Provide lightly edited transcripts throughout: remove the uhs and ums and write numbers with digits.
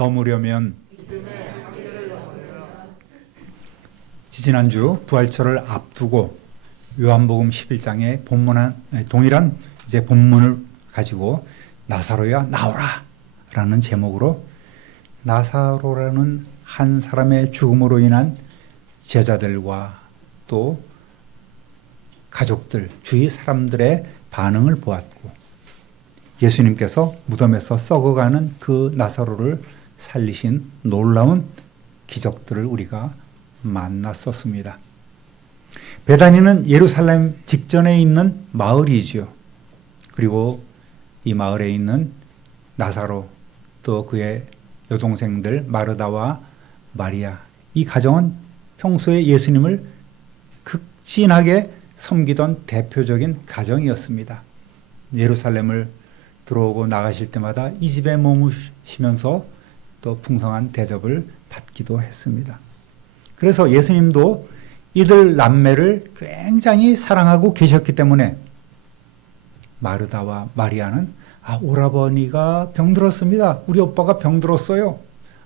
넘으려면 지지난주 부활절을 앞두고 요한복음 11장의 동일한 이제 본문을 가지고 나사로야 나오라 라는 제목으로 나사로라는 한 사람의 죽음으로 인한 제자들과 또 가족들, 주위 사람들의 반응을 보았고 예수님께서 무덤에서 썩어가는 그 나사로를 살리신 놀라운 기적들을 우리가 만났었습니다. 베다니는 예루살렘 직전에 있는 마을이지요. 그리고 이 마을에 있는 나사로 또 그의 여동생들 마르다와 마리아, 이 가정은 평소에 예수님을 극진하게 섬기던 대표적인 가정이었습니다. 예루살렘을 들어오고 나가실 때마다 이 집에 머무시면서 또 풍성한 대접을 받기도 했습니다. 그래서 예수님도 이들 남매를 굉장히 사랑하고 계셨기 때문에 마르다와 마리아는 오라버니가 병들었습니다. 우리 오빠가 병들었어요.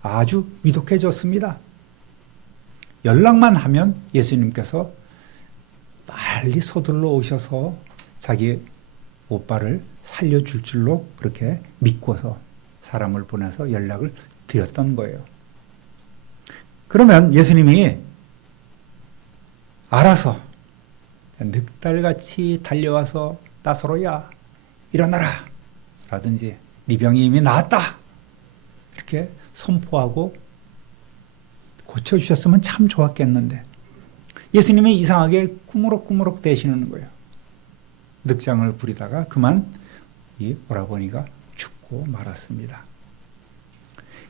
아주 위독해졌습니다. 연락만 하면 예수님께서 빨리 서둘러 오셔서 자기 오빠를 살려줄 줄로 그렇게 믿고서 사람을 보내서 연락을 드렸던 거예요. 그러면 예수님이 알아서 늑달같이 달려와서 나사로야 일어나라 라든지 네 병이 이미 나았다 이렇게 선포하고 고쳐주셨으면 참 좋았겠는데 예수님이 이상하게 꾸무럭꾸무럭 대시는 거예요. 늑장을 부리다가 그만 이 오라버니가 죽고 말았습니다.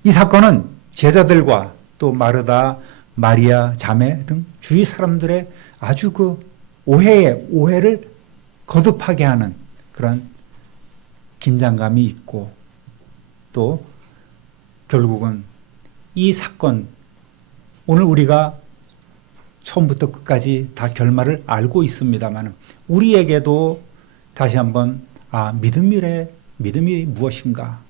이 사건은 제자들과 또 마르다, 마리아, 자매 등 주위 사람들의 아주 그 오해를 거듭하게 하는 그런 긴장감이 있고 또 결국은 이 사건 오늘 우리가 처음부터 끝까지 다 결말을 알고 있습니다만 우리에게도 다시 한번 믿음이 무엇인가?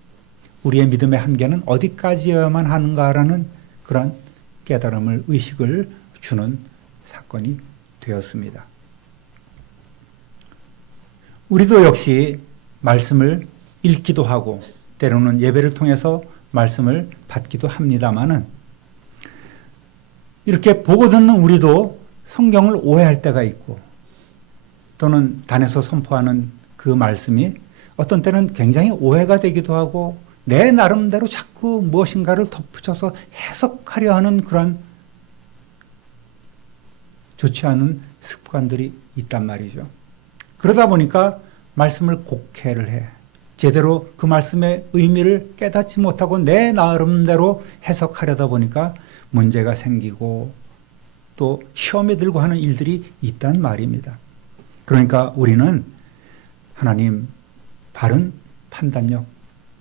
우리의 믿음의 한계는 어디까지여야만 하는가라는 그런 깨달음을 의식을 주는 사건이 되었습니다. 우리도 역시 말씀을 읽기도 하고 때로는 예배를 통해서 말씀을 받기도 합니다마는 이렇게 보고 듣는 우리도 성경을 오해할 때가 있고 또는 단에서 선포하는 그 말씀이 어떤 때는 굉장히 오해가 되기도 하고 내 나름대로 자꾸 무엇인가를 덧붙여서 해석하려 하는 그런 좋지 않은 습관들이 있단 말이죠. 그러다 보니까 말씀을 곡해를 해. 제대로 그 말씀의 의미를 깨닫지 못하고 내 나름대로 해석하려다 보니까 문제가 생기고 또 시험에 들고 하는 일들이 있단 말입니다. 그러니까 우리는 하나님 바른 판단력,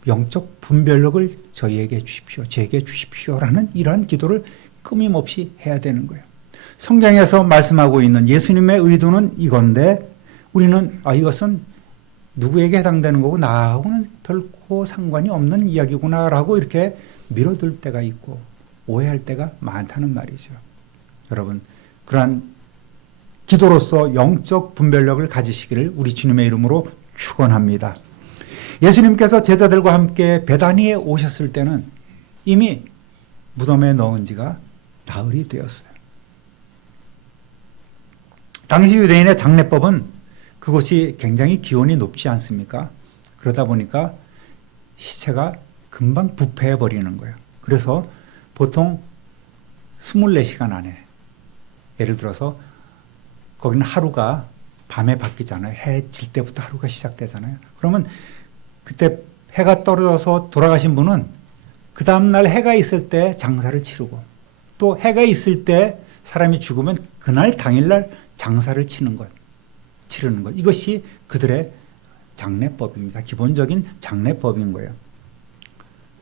영적 분별력을 저희에게 주십시오. 제게 주십시오라는 이러한 기도를 끊임없이 해야 되는 거예요. 성경에서 말씀하고 있는 예수님의 의도는 이건데 우리는 이것은 누구에게 해당되는 거고 나하고는 별코 상관이 없는 이야기구나라고 이렇게 밀어둘 때가 있고 오해할 때가 많다는 말이죠. 여러분, 그러한 기도로서 영적 분별력을 가지시기를 우리 주님의 이름으로 축원합니다. 예수님께서 제자들과 함께 베다니에 오셨을 때는 이미 무덤에 넣은 지가 나흘이 되었어요. 당시 유대인의 장례법은 그것이 굉장히 기온이 높지 않습니까? 그러다 보니까 시체가 금방 부패해 버리는 거예요. 그래서 보통 24시간 안에 예를 들어서 거기는 하루가 밤에 바뀌잖아요. 해 질 때부터 하루가 시작되잖아요. 그러면 그때 해가 떨어져서 돌아가신 분은 그 다음날 해가 있을 때 장사를 치르고 또 해가 있을 때 사람이 죽으면 그날 당일날 장사를 치르는 것. 이것이 그들의 장례법입니다. 기본적인 장례법인 거예요.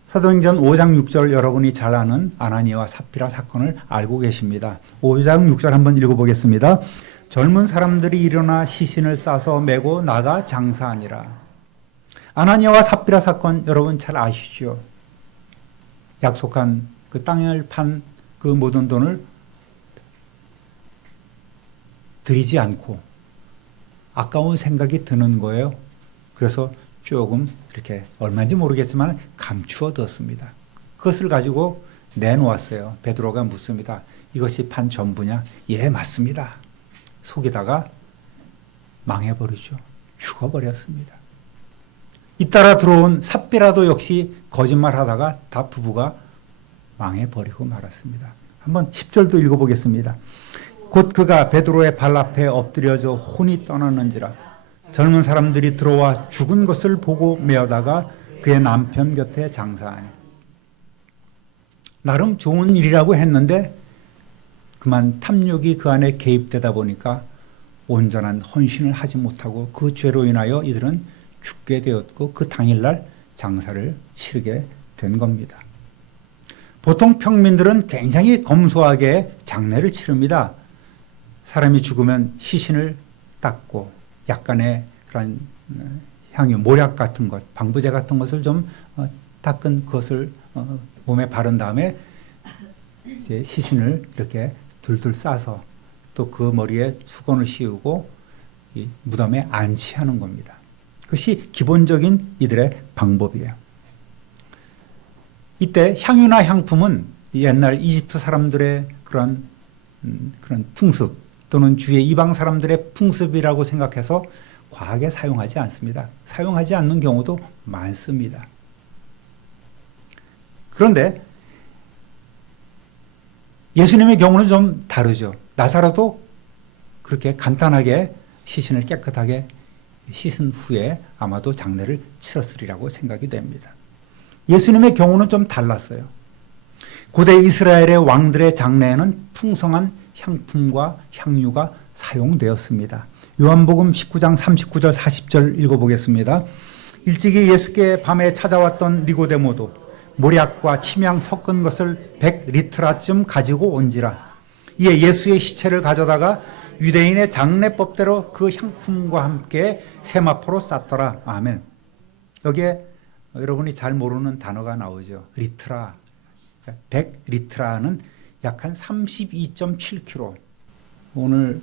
사도행전 5장 6절 여러분이 잘 아는 아나니아와 삽비라 사건을 알고 계십니다. 5장 6절 한번 읽어보겠습니다. 젊은 사람들이 일어나 시신을 싸서 메고 나가 장사하니라. 아나니아와 삽비라 사건 여러분 잘 아시죠? 약속한 그 땅을 판 그 모든 돈을 드리지 않고 아까운 생각이 드는 거예요. 그래서 조금 이렇게 얼마인지 모르겠지만 감추어 뒀습니다. 그것을 가지고 내놓았어요. 베드로가 묻습니다. 이것이 판 전부냐? 예, 맞습니다. 속이다가 망해버리죠. 죽어버렸습니다. 잇따라 들어온 삽비라도 역시 거짓말하다가 다 부부가 망해버리고 말았습니다. 한번 10절도 읽어보겠습니다. 곧 그가 베드로의 발 앞에 엎드려져 혼이 떠났는지라 젊은 사람들이 들어와 죽은 것을 보고 메어다가 그의 남편 곁에 장사하니. 나름 좋은 일이라고 했는데 그만 탐욕이 그 안에 개입되다 보니까 온전한 헌신을 하지 못하고 그 죄로 인하여 이들은 죽게 되었고 그 당일날 장사를 치르게 된 겁니다. 보통 평민들은 굉장히 검소하게 장례를 치릅니다. 사람이 죽으면 시신을 닦고 약간의 그런 향유, 모략 같은 것, 방부제 같은 것을 좀 닦은 것을 몸에 바른 다음에 이제 시신을 이렇게 둘둘 싸서 또 그 머리에 수건을 씌우고 이 무덤에 안치하는 겁니다. 그것이 기본적인 이들의 방법이에요. 이때 향유나 향품은 옛날 이집트 사람들의 그런 풍습 또는 주의 이방 사람들의 풍습이라고 생각해서 과하게 사용하지 않습니다. 사용하지 않는 경우도 많습니다. 그런데 예수님의 경우는 좀 다르죠. 나사로도 그렇게 간단하게 시신을 깨끗하게 씻은 후에 아마도 장례를 치렀으리라고 생각이 됩니다. 예수님의 경우는 좀 달랐어요. 고대 이스라엘의 왕들의 장례에는 풍성한 향품과 향유가 사용되었습니다. 요한복음 19장 39절 40절 읽어보겠습니다. 일찍이 예수께 밤에 찾아왔던 니고데모도 모략과 침향 섞은 것을 100리트라쯤 가지고 온지라. 이에 예수의 시체를 가져다가 유대인의 장례법대로 그 향품과 함께 세마포로 쌌더라. 아멘. 여기에 여러분이 잘 모르는 단어가 나오죠. 리트라. 100리트라는 약 한 32.7kg. 오늘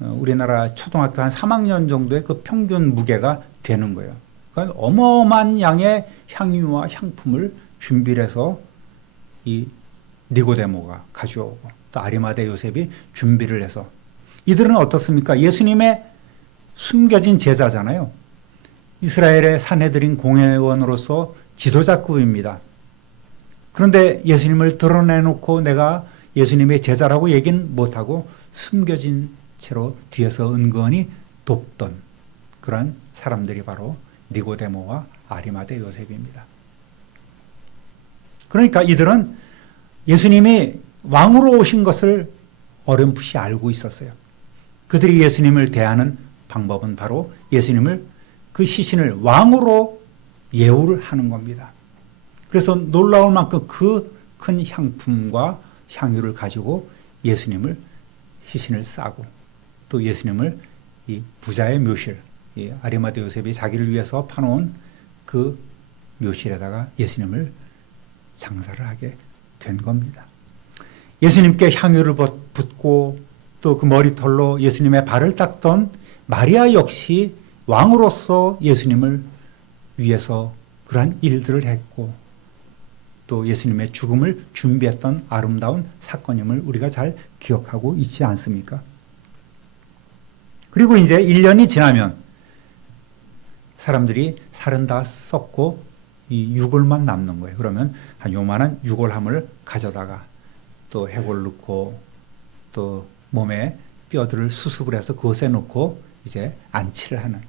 우리나라 초등학교 한 3학년 정도의 그 평균 무게가 되는 거예요. 그러니까 어마어마한 양의 향유와 향품을 준비를 해서 이 니고데모가 가져오고 또 아리마대 요셉이 준비를 해서 이들은 어떻습니까? 예수님의 숨겨진 제자잖아요. 이스라엘의 산헤드린 공회원으로서 지도자급입니다. 그런데 예수님을 드러내놓고 내가 예수님의 제자라고 얘기는 못하고 숨겨진 채로 뒤에서 은근히 돕던 그런 사람들이 바로 니고데모와 아리마대 요셉입니다. 그러니까 이들은 예수님이 왕으로 오신 것을 어렴풋이 알고 있었어요. 그들이 예수님을 대하는 방법은 바로 예수님을 그 시신을 왕으로 예우를 하는 겁니다. 그래서 놀라울 만큼 그 큰 향품과 향유를 가지고 예수님을 시신을 싸고 또 예수님을 이 부자의 묘실, 이 아리마대 요셉이 자기를 위해서 파놓은 그 묘실에다가 예수님을 장사를 하게 된 겁니다. 예수님께 향유를 붓고 또 그 머리털로 예수님의 발을 닦던 마리아 역시 왕으로서 예수님을 위해서 그러한 일들을 했고 또 예수님의 죽음을 준비했던 아름다운 사건임을 우리가 잘 기억하고 있지 않습니까? 그리고 이제 1년이 지나면 사람들이 살은 다 썩고 이 유골만 남는 거예요. 그러면 한 요만한 유골함을 가져다가 또 해골 넣고 또 몸에 뼈들을 수습을 해서 그것에 넣고 이제 안치를 하는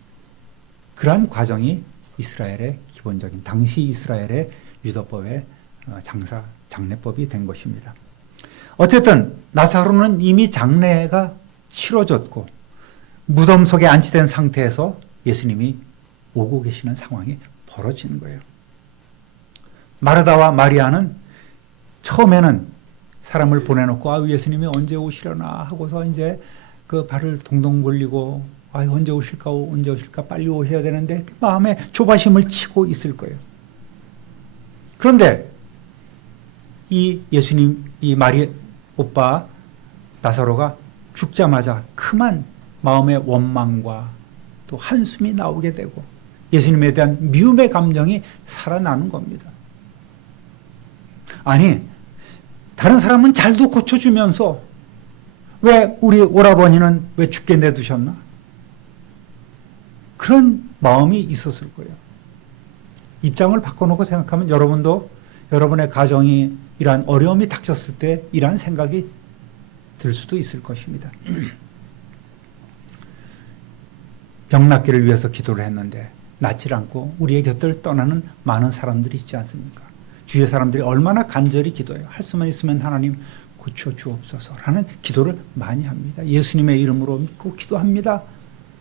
그러한 과정이 이스라엘의 기본적인 당시 이스라엘의 유도법의 장례법이 된 것입니다. 어쨌든 나사로는 이미 장례가 치러졌고 무덤 속에 안치된 상태에서 예수님이 오고 계시는 상황이 벌어진 거예요. 마르다와 마리아는 처음에는 사람을 보내놓고 예수님이 언제 오시려나 하고서 이제 그 발을 동동 굴리고 언제 오실까 빨리 오셔야 되는데 마음에 조바심을 치고 있을 거예요. 그런데 이 예수님, 이 마리 오빠 나사로가 죽자마자 그만 마음의 원망과 또 한숨이 나오게 되고 예수님에 대한 미움의 감정이 살아나는 겁니다. 아니, 다른 사람은 잘도 고쳐주면서 왜 우리 오라버니는 왜 죽게 내두셨나? 그런 마음이 있었을 거예요. 입장을 바꿔놓고 생각하면 여러분도 여러분의 가정이 이러한 어려움이 닥쳤을 때 이러한 생각이 들 수도 있을 것입니다. 병 낫기를 위해서 기도를 했는데 낫질 않고 우리의 곁을 떠나는 많은 사람들이 있지 않습니까? 주위의 사람들이 얼마나 간절히 기도해요. 할 수만 있으면 하나님 고쳐주옵소서라는 기도를 많이 합니다. 예수님의 이름으로 믿고 기도합니다.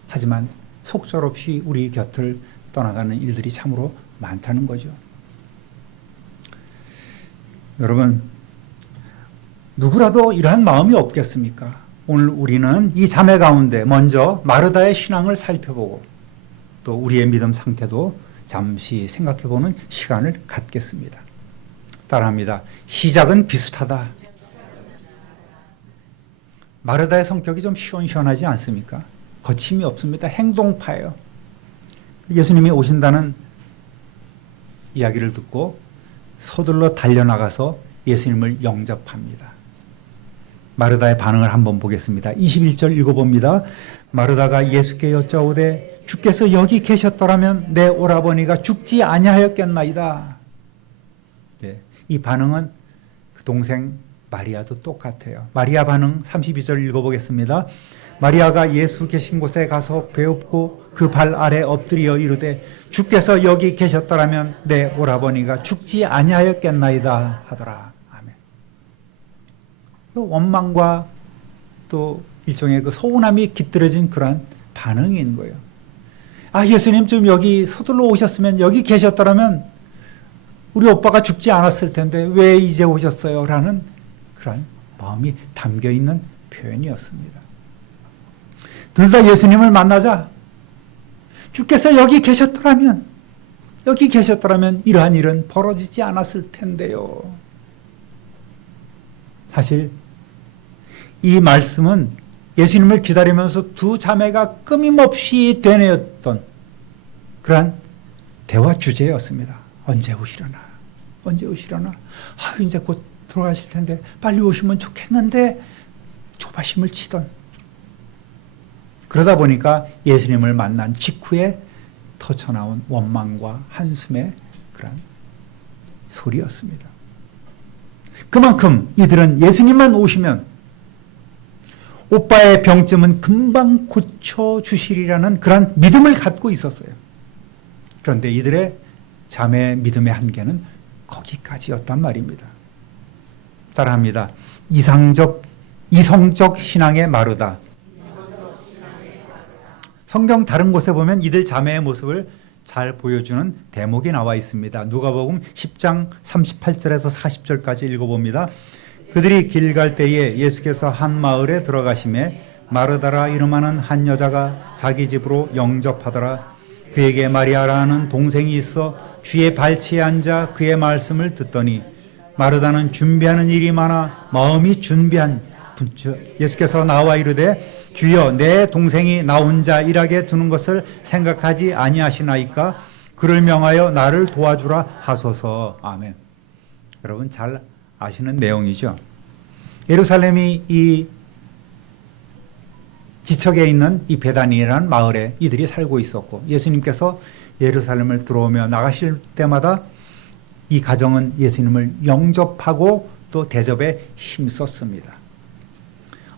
하지만 속절없이 우리 곁을 떠나가는 일들이 참으로 많다는 거죠. 여러분, 누구라도 이러한 마음이 없겠습니까? 오늘 우리는 이 자매 가운데 먼저 마르다의 신앙을 살펴보고 또 우리의 믿음 상태도 잠시 생각해보는 시간을 갖겠습니다. 따라합니다. 시작은 비슷하다. 마르다의 성격이 좀 시원시원하지 않습니까? 거침이 없습니다. 행동파예요. 예수님이 오신다는 이야기를 듣고 서둘러 달려나가서 예수님을 영접합니다. 마르다의 반응을 한번 보겠습니다. 21절 읽어봅니다. 마르다가 예수께 여짜오되 주께서 여기 계셨더라면 내 오라버니가 죽지 아니하였겠나이다. 네, 이 반응은 그 동생 마리아도 똑같아요. 마리아 반응 32절 읽어보겠습니다. 마리아가 예수 계신 곳에 가서 배웁고 그 발 아래 엎드려 이르되 주께서 여기 계셨더라면 내 오라버니가 죽지 아니하였겠나이다 하더라. 아멘. 원망과 또 일종의 그 서운함이 깃들어진 그런 반응인 거예요. 아, 예수님 좀 여기 서둘러 오셨으면 여기 계셨더라면 우리 오빠가 죽지 않았을 텐데 왜 이제 오셨어요? 라는 그런 마음이 담겨 있는 표현이었습니다. 둘 다 예수님을 만나자 주께서 여기 계셨더라면 이러한 일은 벌어지지 않았을 텐데요. 사실 이 말씀은 예수님을 기다리면서 두 자매가 끊임없이 되뇌었던 그러한 대화 주제였습니다. 언제 오시려나? 언제 오시려나? 아, 이제 곧 돌아가실 텐데 빨리 오시면 좋겠는데 조바심을 치던, 그러다 보니까 예수님을 만난 직후에 터쳐나온 원망과 한숨의 그런 소리였습니다. 그만큼 이들은 예수님만 오시면 오빠의 병쯤은 금방 고쳐주시리라는 그런 믿음을 갖고 있었어요. 그런데 이들의 자매 믿음의 한계는 거기까지였단 말입니다. 따라합니다. 이성적 신앙의 마르다. 성경 다른 곳에 보면 이들 자매의 모습을 잘 보여주는 대목이 나와 있습니다. 누가복음 10장 38절에서 40절까지 읽어봅니다. 그들이 길 갈 때에 예수께서 한 마을에 들어가시매 마르다라 이름하는 한 여자가 자기 집으로 영접하더라. 그에게 마리아라는 동생이 있어 주의 발치에 앉아 그의 말씀을 듣더니 마르다는 준비하는 일이 많아 마음이 준비한 예수께서 나와 이르되 주여 내 동생이 나 혼자 일하게 두는 것을 생각하지 아니하시나이까 그를 명하여 나를 도와주라 하소서. 아멘. 여러분 잘 아시는 내용이죠. 예루살렘이 이 지척에 있는 이 베다니라는 마을에 이들이 살고 있었고 예수님께서 예루살렘을 들어오며 나가실 때마다 이 가정은 예수님을 영접하고 또 대접에 힘썼습니다.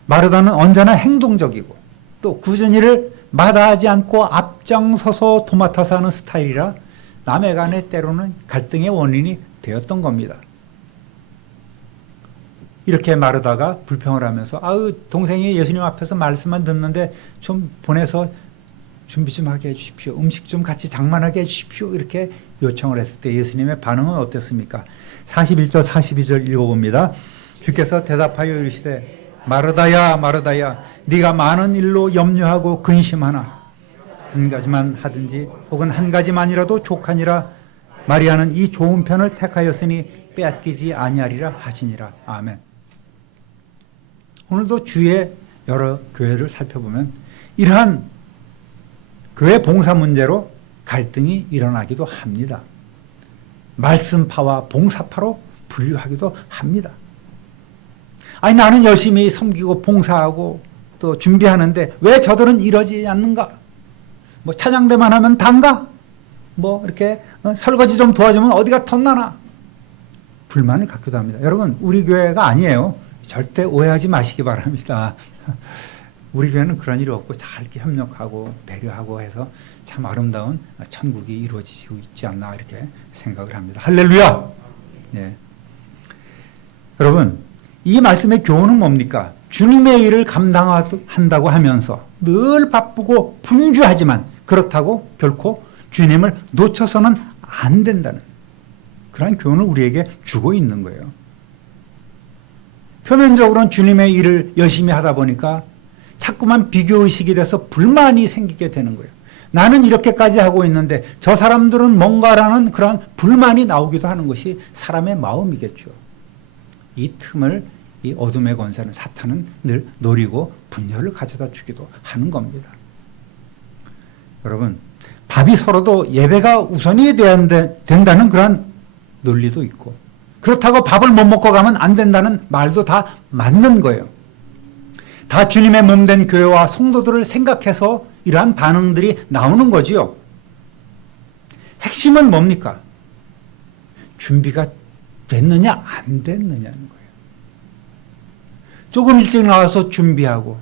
마르다는 언제나 행동적이고 또 굳은 일을 마다하지 않고 앞장서서 도맡아서 하는 스타일이라 남의 간에 때로는 갈등의 원인이 되었던 겁니다. 이렇게 마르다가 불평을 하면서 아유 동생이 예수님 앞에서 말씀만 듣는데 좀 보내서 준비 좀 하게 해주십시오. 음식 좀 같이 장만하게 해주십시오. 이렇게 요청을 했을 때 예수님의 반응은 어땠습니까? 41절 42절 읽어봅니다. 주께서 대답하여 이르시되 마르다야 마르다야 네가 많은 일로 염려하고 근심하나 한 가지만 하든지 혹은 한 가지만이라도 족하니라. 마리아는 이 좋은 편을 택하였으니 빼앗기지 아니하리라 하시니라. 아멘. 오늘도 주의 여러 교회를 살펴보면 이러한 교회 봉사 문제로 갈등이 일어나기도 합니다. 말씀파와 봉사파로 분류하기도 합니다. 아니 나는 열심히 섬기고 봉사하고 또 준비하는데 왜 저들은 이러지 않는가? 뭐 찬양대만 하면 단가? 뭐 이렇게 설거지 좀 도와주면 어디가 덧나나? 불만을 갖기도 합니다. 여러분 우리 교회가 아니에요. 절대 오해하지 마시기 바랍니다. 우리 교회는 그런 일이 없고 잘 이렇게 협력하고 배려하고 해서 참 아름다운 천국이 이루어지고 있지 않나 이렇게 생각을 합니다. 할렐루야! 네. 여러분 이 말씀의 교훈은 뭡니까? 주님의 일을 감당한다고 하면서 늘 바쁘고 분주하지만 그렇다고 결코 주님을 놓쳐서는 안 된다는 그런 교훈을 우리에게 주고 있는 거예요. 표면적으로는 주님의 일을 열심히 하다 보니까 자꾸만 비교의식이 돼서 불만이 생기게 되는 거예요. 나는 이렇게까지 하고 있는데 저 사람들은 뭔가라는 그런 불만이 나오기도 하는 것이 사람의 마음이겠죠. 이 틈을 이 어둠의 권세는 사탄은 늘 노리고 분열을 가져다 주기도 하는 겁니다. 여러분 밥이 서로도 예배가 우선이 된다는 그런 논리도 있고 그렇다고 밥을 못 먹고 가면 안 된다는 말도 다 맞는 거예요. 다 주님의 몸된 교회와 성도들을 생각해서 이러한 반응들이 나오는 거지요. 핵심은 뭡니까? 준비가 됐느냐 안 됐느냐는 거예요. 조금 일찍 나와서 준비하고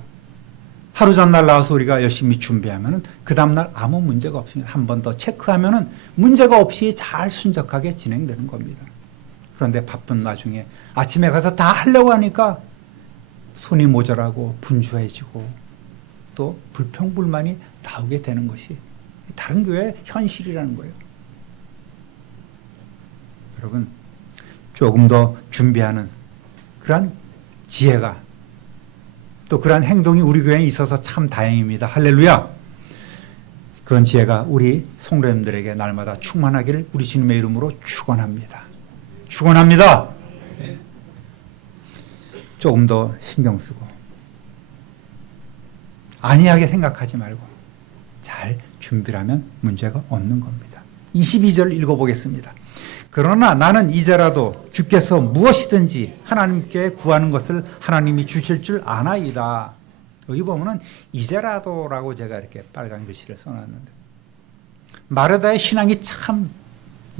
하루 전날 나와서 우리가 열심히 준비하면 그 다음날 아무 문제가 없습니다. 한 번 더 체크하면 문제가 없이 잘 순적하게 진행되는 겁니다. 그런데 바쁜 와중에 아침에 가서 다 하려고 하니까 손이 모자라고 분주해지고 또 불평불만이 나오게 되는 것이 다른 교회의 현실이라는 거예요. 여러분 조금 더 준비하는 그런 지혜가 또 그런 행동이 우리 교회에 있어서 참 다행입니다. 할렐루야. 그런 지혜가 우리 성도님들에게 날마다 충만하기를 우리 주님의 이름으로 축원합니다. 축원합니다. 조금 더 신경 쓰고 안이하게 생각하지 말고 잘 준비를 하면 문제가 없는 겁니다. 22절 읽어보겠습니다. 그러나 나는 이제라도 주께서 무엇이든지 하나님께 구하는 것을 하나님이 주실 줄 아나이다. 여기 보면은 이제라도라고 제가 이렇게 빨간 글씨를 써놨는데 마르다의 신앙이 참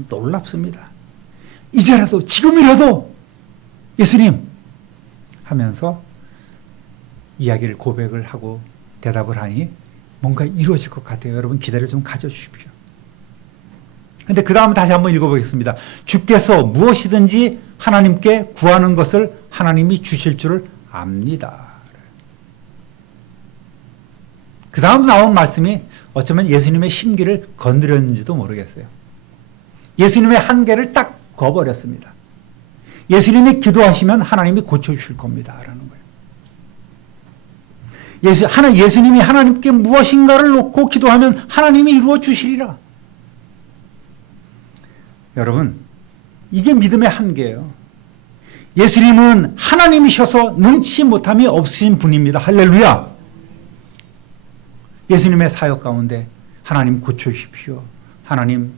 놀랍습니다. 이제라도 지금이라도 예수님 하면서 이야기를 고백을 하고 대답을 하니 뭔가 이루어질 것 같아요. 여러분 기대를 좀 가져주십시오. 그런데 그 다음 다시 한번 읽어보겠습니다. 주께서 무엇이든지 하나님께 구하는 것을 하나님이 주실 줄을 압니다. 그 다음 나온 말씀이 어쩌면 예수님의 심기를 건드렸는지도 모르겠어요. 예수님의 한계를 딱 거버렸습니다. 예수님이 기도하시면 하나님이 고쳐주실 겁니다. 라는 거예요. 예수님이 하나님께 무엇인가를 놓고 기도하면 하나님이 이루어 주시리라. 여러분, 이게 믿음의 한계예요. 예수님은 하나님이셔서 능치 못함이 없으신 분입니다. 할렐루야. 예수님의 사역 가운데 하나님 고쳐주십시오. 하나님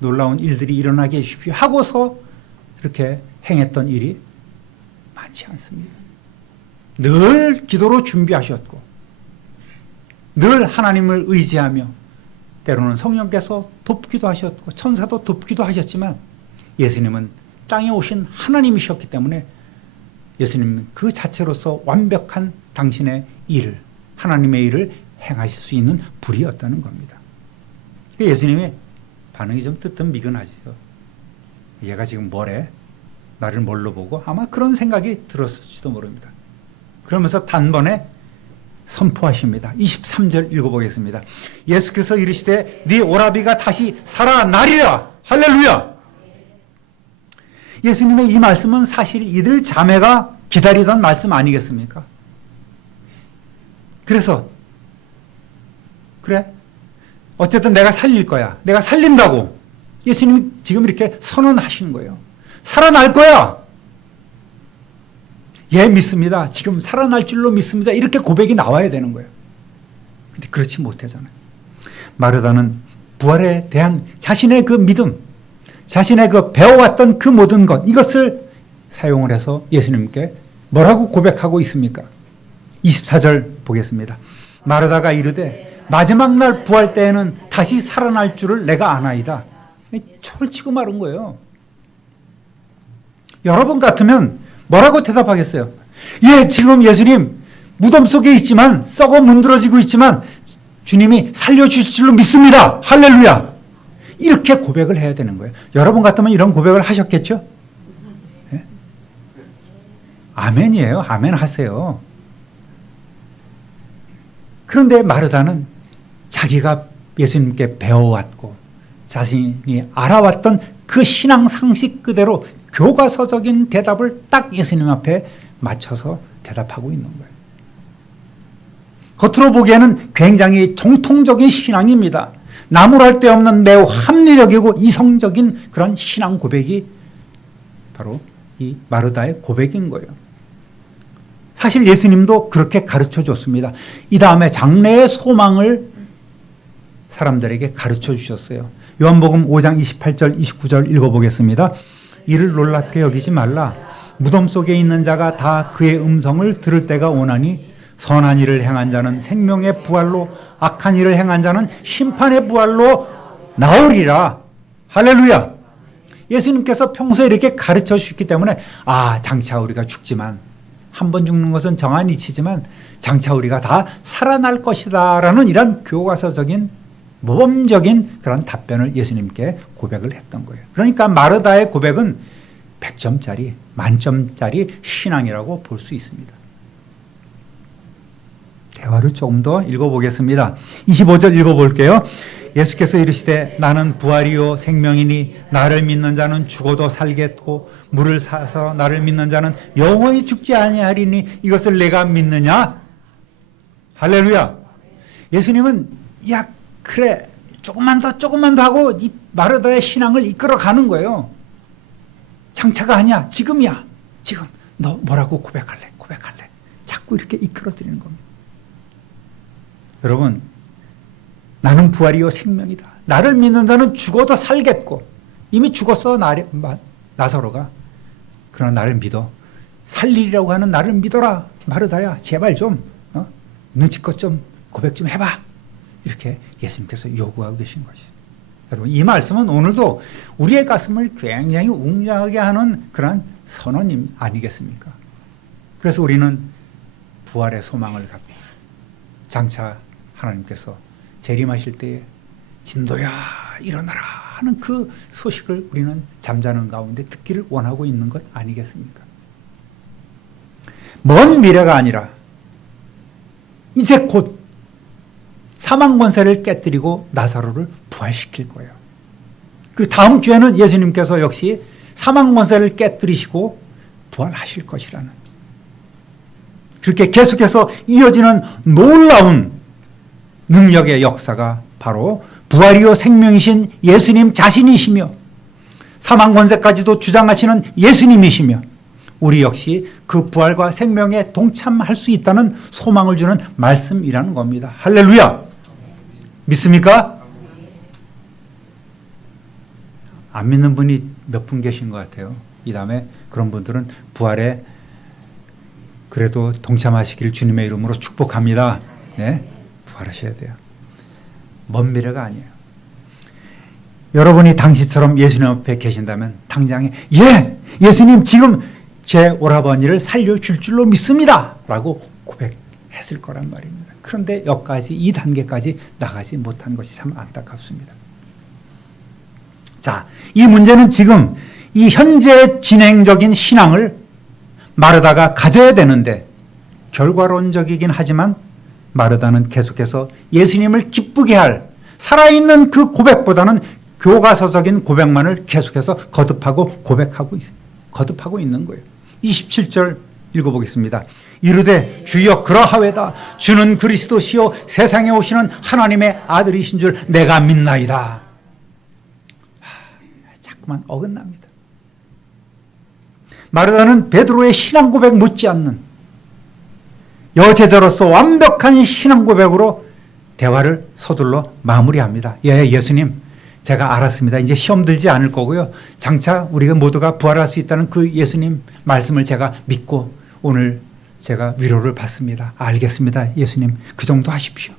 놀라운 일들이 일어나게 해주십시오. 하고서 이렇게 행했던 일이 많지 않습니다. 늘 기도로 준비하셨고 늘 하나님을 의지하며 때로는 성령께서 돕기도 하셨고 천사도 돕기도 하셨지만 예수님은 땅에 오신 하나님이셨기 때문에 예수님은 그 자체로서 완벽한 당신의 일을 하나님의 일을 행하실 수 있는 분이었다는 겁니다. 예수님의 반응이 좀 뜨뜻미근하죠. 얘가 지금 뭐래? 나를 뭘로 보고? 아마 그런 생각이 들었을지도 모릅니다. 그러면서 단번에 선포하십니다. 23절 읽어보겠습니다. 예수께서 이르시되 네 오라비가 다시 살아나리라. 할렐루야. 예수님의 이 말씀은 사실 이들 자매가 기다리던 말씀 아니겠습니까? 그래서 그래 어쨌든 내가 살릴 거야. 내가 살린다고 예수님이 지금 이렇게 선언하신 거예요. 살아날 거야. 예, 믿습니다. 지금 살아날 줄로 믿습니다. 이렇게 고백이 나와야 되는 거예요. 근데 그렇지 못하잖아요. 마르다는 부활에 대한 자신의 그 믿음, 자신의 그 배워왔던 그 모든 것, 이것을 사용을 해서 예수님께 뭐라고 고백하고 있습니까? 24절 보겠습니다. 마르다가 이르되 마지막 날 부활 때에는 다시 살아날 줄을 내가 아나이다. 초를 치고 말은 거예요. 여러분 같으면 뭐라고 대답하겠어요? 예, 지금 예수님 무덤 속에 있지만, 썩어 문드러지고 있지만 주님이 살려주실 줄로 믿습니다. 할렐루야. 이렇게 고백을 해야 되는 거예요. 여러분 같으면 이런 고백을 하셨겠죠? 네? 아멘이에요. 아멘 하세요. 그런데 마르다는 자기가 예수님께 배워왔고 자신이 알아왔던 그 신앙 상식 그대로 교과서적인 대답을 딱 예수님 앞에 맞춰서 대답하고 있는 거예요. 겉으로 보기에는 굉장히 정통적인 신앙입니다. 나무랄 데 없는 매우 합리적이고 이성적인 그런 신앙 고백이 바로 이 마르다의 고백인 거예요. 사실 예수님도 그렇게 가르쳐 줬습니다. 이 다음에 장래의 소망을 사람들에게 가르쳐 주셨어요. 요한복음 5장 28절 29절 읽어보겠습니다. 이를 놀랍게 여기지 말라. 무덤 속에 있는 자가 다 그의 음성을 들을 때가 오나니 선한 일을 행한 자는 생명의 부활로, 악한 일을 행한 자는 심판의 부활로 나오리라. 할렐루야. 예수님께서 평소에 이렇게 가르쳐 주셨기 때문에 장차 우리가 죽지만, 한 번 죽는 것은 정한 이치지만 장차 우리가 다 살아날 것이다 라는 이런 교과서적인 모범적인 그런 답변을 예수님께 고백을 했던 거예요. 그러니까 마르다의 고백은 100점짜리 만점짜리 신앙이라고 볼 수 있습니다. 대화를 조금 더 읽어보겠습니다. 25절 읽어볼게요. 예수께서 이르시되 나는 부활이요 생명이니 나를 믿는 자는 죽어도 살겠고 물을 사서 나를 믿는 자는 영원히 죽지 아니하리니 이것을 내가 믿느냐? 할렐루야. 예수님은 그래 조금만 더 하고 이 마르다의 신앙을 이끌어가는 거예요. 장차가 아니야. 지금이야. 지금 너 뭐라고 고백할래? 자꾸 이렇게 이끌어드리는 겁니다. 여러분, 나는 부활이요 생명이다. 나를 믿는 자는 죽어도 살겠고, 이미 죽었어 나사로가. 그러나 나를 믿어. 살리리라고 하는 나를 믿어라. 마르다야 제발 좀 눈치껏 좀 고백 좀 해봐. 이렇게 예수님께서 요구하고 계신 것이죠. 여러분, 이 말씀은 오늘도 우리의 가슴을 굉장히 웅장하게 하는 그런 선언임 아니겠습니까? 그래서 우리는 부활의 소망을 갖고 장차 하나님께서 재림하실 때에 진도야 일어나라 하는 그 소식을 우리는 잠자는 가운데 듣기를 원하고 있는 것 아니겠습니까? 먼 미래가 아니라 이제 곧 사망 권세를 깨뜨리고 나사로를 부활시킬 거예요. 그리고 다음 주에는 예수님께서 역시 사망 권세를 깨뜨리시고 부활하실 것이라는, 그렇게 계속해서 이어지는 놀라운 능력의 역사가 바로 부활이요 생명이신 예수님 자신이시며 사망 권세까지도 주장하시는 예수님이시며 우리 역시 그 부활과 생명에 동참할 수 있다는 소망을 주는 말씀이라는 겁니다. 할렐루야. 믿습니까? 안 믿는 분이 몇 분 계신 것 같아요. 이 다음에 그런 분들은 부활에 그래도 동참하시기를 주님의 이름으로 축복합니다. 네, 부활하셔야 돼요. 먼 미래가 아니에요. 여러분이 당시처럼 예수님 앞에 계신다면 당장에 예수님 지금 제 오라버니를 살려줄 줄로 믿습니다 라고 고백했을 거란 말입니다. 그런데 여기까지 이 단계까지 나가지 못한 것이 참 안타깝습니다. 자, 이 문제는 지금 이 현재 진행적인 신앙을 마르다가 가져야 되는데 결과론적이긴 하지만 마르다는 계속해서 예수님을 기쁘게 할 살아있는 그 고백보다는 교과서적인 고백만을 계속해서 거듭하고 있는 거예요. 27절 읽어보겠습니다. 이르되 주여 그러하외다. 주는 그리스도시요 세상에 오시는 하나님의 아들이신 줄 내가 믿나이다. 자꾸만 어긋납니다. 마르다는 베드로의 신앙 고백 못지않는 여제자로서 완벽한 신앙 고백으로 대화를 서둘러 마무리합니다. 예, 예수님, 제가 알았습니다. 이제 시험 들지 않을 거고요. 장차 우리가 모두가 부활할 수 있다는 그 예수님 말씀을 제가 믿고 오늘 제가 위로를 받습니다. 알겠습니다. 예수님, 그 정도 하십시오.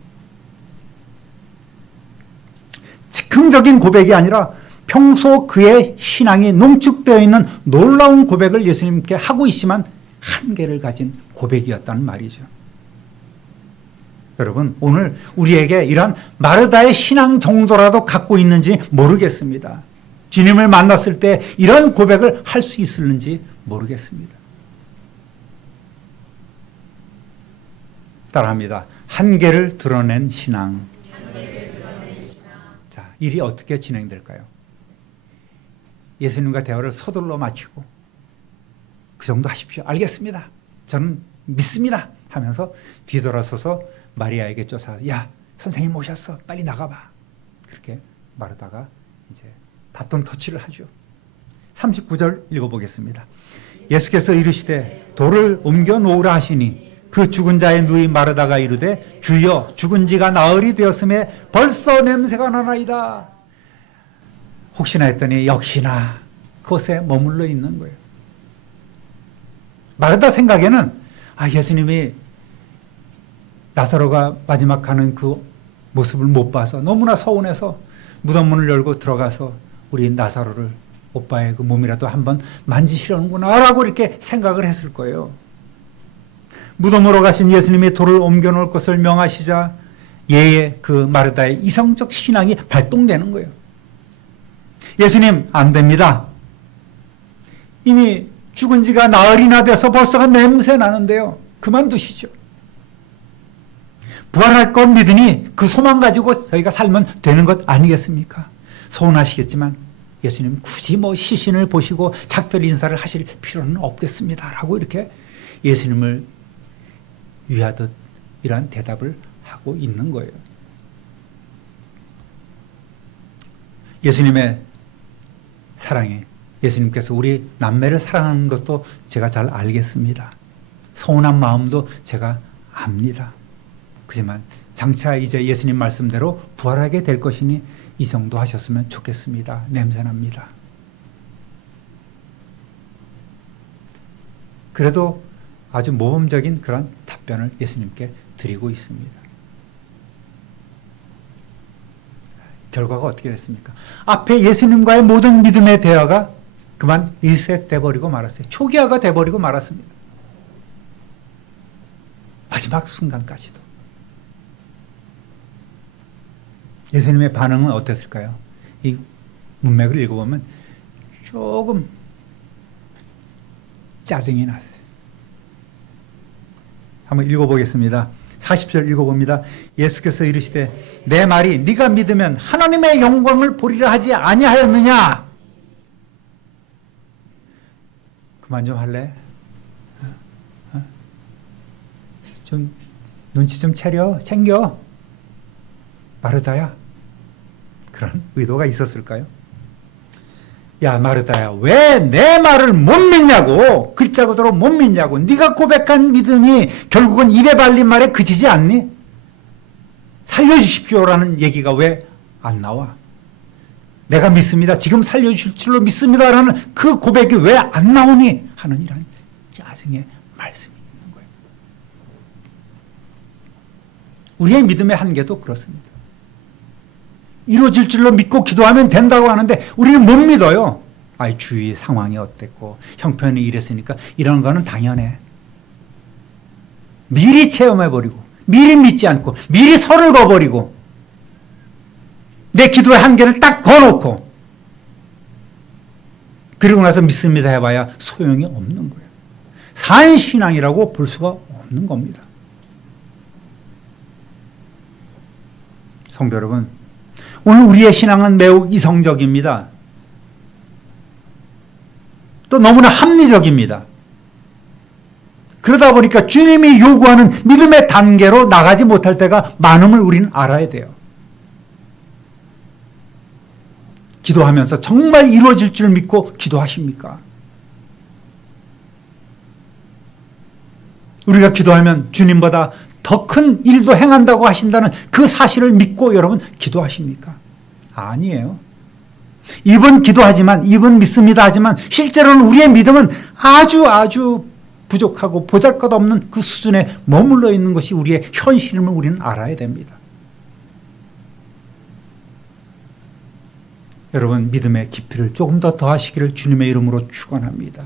즉흥적인 고백이 아니라 평소 그의 신앙이 농축되어 있는 놀라운 고백을 예수님께 하고 있지만 한계를 가진 고백이었다는 말이죠. 여러분, 오늘 우리에게 이런 마르다의 신앙 정도라도 갖고 있는지 모르겠습니다. 주님을 만났을 때 이런 고백을 할 수 있을는지 모르겠습니다. 따라합니다. 한계를 드러낸 신앙. 자, 일이 어떻게 진행될까요? 예수님과 대화를 서둘러 마치고 그 정도 하십시오. 알겠습니다. 저는 믿습니다. 하면서 뒤돌아서서 마리아에게 쫓아서 야, 선생님 오셨어. 빨리 나가봐. 그렇게 마르다가 이제 바톤 터치를 하죠. 39절 읽어보겠습니다. 예수께서 이르시되 돌을 옮겨 놓으라 하시니 그 죽은 자의 누이 마르다가 이르되 주여 죽은 지가 나흘이 되었음에 벌써 냄새가 나나이다. 혹시나 했더니 역시나 그곳에 머물러 있는 거예요. 마르다 생각에는 예수님이 나사로가 마지막 가는 그 모습을 못 봐서 너무나 서운해서 무덤 문을 열고 들어가서 우리 나사로를 오빠의 그 몸이라도 한번 만지시려는구나 라고 이렇게 생각을 했을 거예요. 무덤으로 가신 예수님이 돌을 옮겨놓을 것을 명하시자 예의 그 마르다의 이성적 신앙이 발동되는 거예요. 예수님, 안 됩니다. 이미 죽은 지가 나흘이나 돼서 벌써가 냄새 나는데요. 그만두시죠. 부활할 것 믿으니 그 소망 가지고 저희가 살면 되는 것 아니겠습니까? 서운하시겠지만 예수님 굳이 시신을 보시고 작별 인사를 하실 필요는 없겠습니다. 라고 이렇게 예수님을 위하듯 이러한 대답을 하고 있는 거예요. 예수님의 사랑에 예수님께서 우리 남매를 사랑하는 것도 제가 잘 알겠습니다. 서운한 마음도 제가 압니다. 그렇지만 장차 이제 예수님 말씀대로 부활하게 될 것이니 이 정도 하셨으면 좋겠습니다. 냄새납니다. 그래도 아주 모범적인 그런 답변을 예수님께 드리고 있습니다. 결과가 어떻게 됐습니까? 앞에 예수님과의 모든 믿음의 대화가 그만 리셋돼 버리고 말았어요. 초기화가 돼 버리고 말았습니다. 마지막 순간까지도. 예수님의 반응은 어땠을까요? 이 문맥을 읽어보면 조금 짜증이 났어요. 한번 읽어보겠습니다. 40절 읽어봅니다. 예수께서 이르시되 내 말이 네가 믿으면 하나님의 영광을 보리라 하지 아니하였느냐? 그만 좀 할래? 좀 눈치 좀 챙겨. 마르다야. 그런 의도가 있었을까요? 야, 마르다야, 왜 내 말을 못 믿냐고. 글자 그대로 못 믿냐고. 네가 고백한 믿음이 결국은 입에 발린 말에 그치지 않니? 살려주십시오라는 얘기가 왜 안 나와? 내가 믿습니다. 지금 살려주실 줄로 믿습니다라는 그 고백이 왜 안 나오니? 하는 이런 짜증의 말씀이 있는 거예요. 우리의 믿음의 한계도 그렇습니다. 이루어질 줄로 믿고 기도하면 된다고 하는데 우리는 못 믿어요. 주위 상황이 어땠고 형편이 이랬으니까 이런 거는 당연해. 미리 체험해버리고 미리 믿지 않고 미리 선을 그어버리고 내 기도의 한계를 딱 그어놓고 그리고 나서 믿습니다 해봐야 소용이 없는 거예요. 산신앙이라고 볼 수가 없는 겁니다. 성도 여러분, 오늘 우리의 신앙은 매우 이성적입니다. 또 너무나 합리적입니다. 그러다 보니까 주님이 요구하는 믿음의 단계로 나가지 못할 때가 많음을 우리는 알아야 돼요. 기도하면서 정말 이루어질 줄 믿고 기도하십니까? 우리가 기도하면 주님보다 더 큰 일도 행한다고 하신다는 그 사실을 믿고 여러분 기도하십니까? 아니에요. 입은 기도하지만, 입은 믿습니다 하지만 실제로는 우리의 믿음은 아주 부족하고 보잘것없는 그 수준에 머물러 있는 것이 우리의 현실임을 우리는 알아야 됩니다. 여러분, 믿음의 깊이를 조금 더 더하시기를 주님의 이름으로 축원합니다.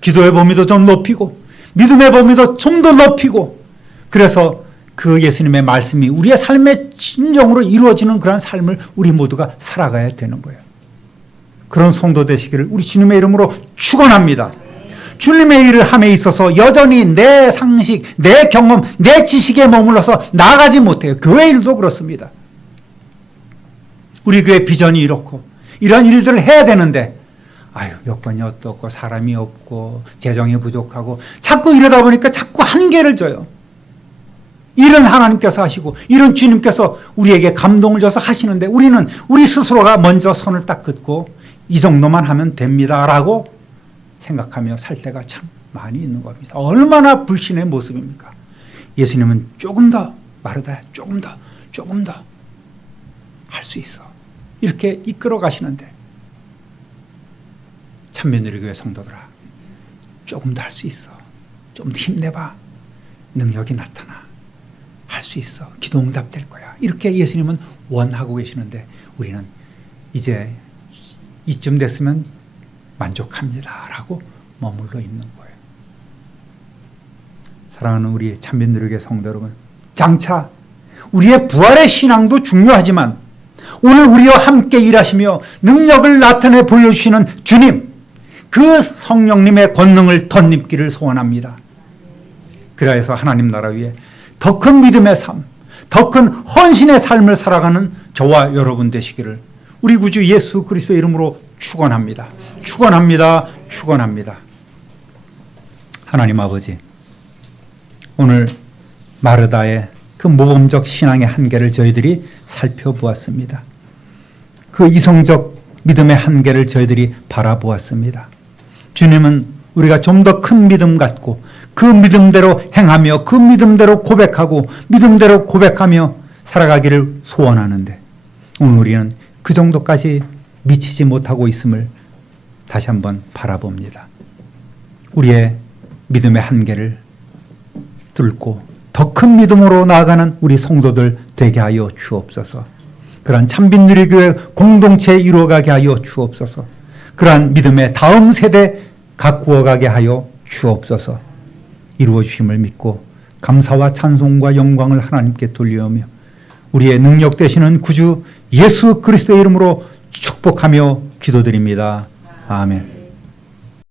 기도의 범위도 좀 높이고 믿음의 범위도 좀 더 높이고, 그래서 그 예수님의 말씀이 우리의 삶의 진정으로 이루어지는 그런 삶을 우리 모두가 살아가야 되는 거예요. 그런 성도 되시기를 우리 주님의 이름으로 축원합니다. 주님의 일을 함에 있어서 여전히 내 상식, 내 경험, 내 지식에 머물러서 나가지 못해요. 교회 일도 그렇습니다. 우리 교회 비전이 이렇고 이런 일들을 해야 되는데 여건이 어떻고 사람이 없고 재정이 부족하고 자꾸 이러다 보니까 자꾸 한계를 줘요. 일은 하나님께서 하시고 일은 주님께서 우리에게 감동을 줘서 하시는데 우리는 우리 스스로가 먼저 손을 딱 긋고 이 정도만 하면 됩니다라고 생각하며 살 때가 참 많이 있는 겁니다. 얼마나 불신의 모습입니까? 예수님은 조금 더 마르다야, 조금 더 할 수 있어, 이렇게 이끌어 가시는데, 참면누리교회 성도들아, 조금 더 할 수 있어, 좀 더 힘내봐, 능력이 나타나, 할 수 있어, 기도 응답될 거야, 이렇게 예수님은 원하고 계시는데 우리는 이제 이쯤 됐으면 만족합니다 라고 머물러 있는 거예요. 사랑하는 우리 참면누리교회 성도 여러분, 장차 우리의 부활의 신앙도 중요하지만 오늘 우리와 함께 일하시며 능력을 나타내 보여주시는 주님, 그 성령님의 권능을 덧입기를 소원합니다. 그래서 하나님 나라 위에 더 큰 믿음의 삶, 더 큰 헌신의 삶을 살아가는 저와 여러분 되시기를 우리 구주 예수 그리스도의 이름으로 축원합니다. 하나님 아버지, 오늘 마르다의 그 모범적 신앙의 한계를 저희들이 살펴보았습니다. 그 이성적 믿음의 한계를 저희들이 바라보았습니다. 주님은 우리가 좀 더 큰 믿음 갖고 그 믿음대로 행하며 그 믿음대로 고백하고 믿음대로 고백하며 살아가기를 소원하는데 오늘 우리는 그 정도까지 미치지 못하고 있음을 다시 한번 바라봅니다. 우리의 믿음의 한계를 뚫고 더 큰 믿음으로 나아가는 우리 성도들 되게 하여 주옵소서. 그러한 참빛누리교회 공동체 이루어가게 하여 주옵소서. 그러한 믿음의 다음 세대 가꾸어가게 하여 주옵소서. 이루어 주심을 믿고 감사와 찬송과 영광을 하나님께 돌려오며 우리의 능력 되시는 구주 예수 그리스도의 이름으로 축복하며 기도드립니다. 아멘.